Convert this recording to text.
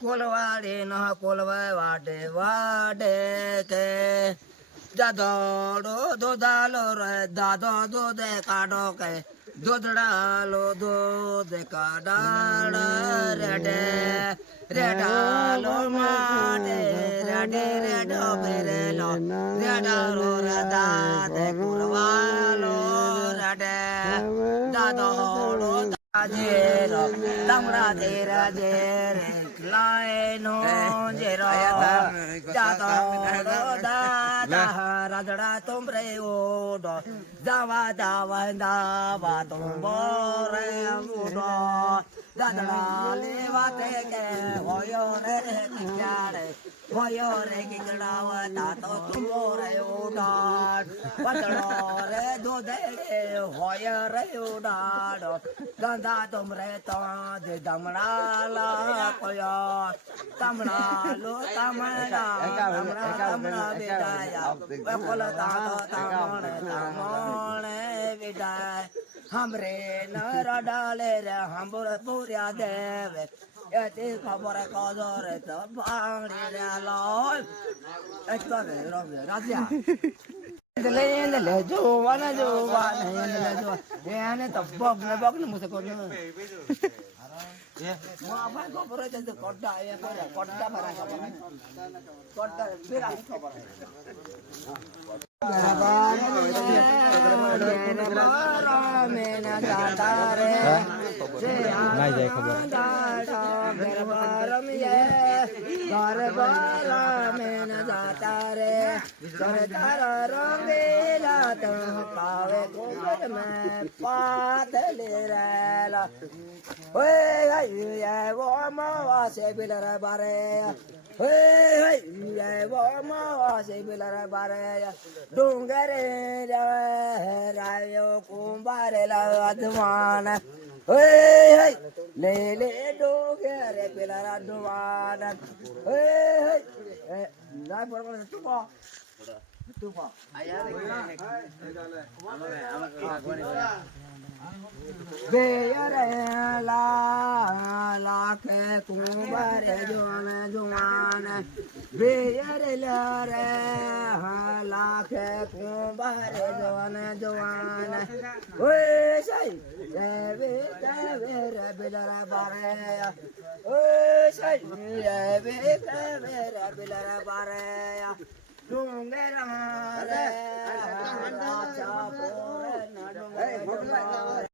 કોલવાડે ન કોલવાય વાડે વાડે કે દાદોડો દોદાલો રે દાદો દોદે કાઢો કે દોદડાલો દોદે કાઢાડા રેડે રેડાલો માડે રેડે રેડો પેરેલો રેડાલો દાદે કોલવાલો રેડે દાદોડો દાજેરો તમડા તેરા જેરે લાયનો જેરો દાદો દાદા રાધડા તુમરે ઓડો દાવા દાવા દાવા તુંબોરે ઉડો દાદડા લેવા તે કે હોયો રે કિચાડે હોયો રે કિચડાવા તાતો તુંબોરે ઉડો પતડો રે દોદે હોયો રે ઉડાડો ગંધા તુમરે તો જે દમડા કોયો તમડા લો તમડા તમડા બેટાયા કોલ તાતો તમણે બેટાય हमरे नर डाले रे हमर पूरा देवे एते खबर काजर त बाणी रे लाल एतो रे राजा ले जोवान ले जो याने त बग न मुसे कोन apa kau perlu jadi koda ya koda barang koda berang koda Hey, wo ma se bilara bare. Hey, wo ma se bilara bare. Dungare rayo kumbare la adwana. Hey, le dungare bilara adwana. Hey, na por tupa. Ayah Beyare la ke kumbare juane Beyare la ke kumbare juane Oye say deve bilara bare Oye say deve bilara bare Dungera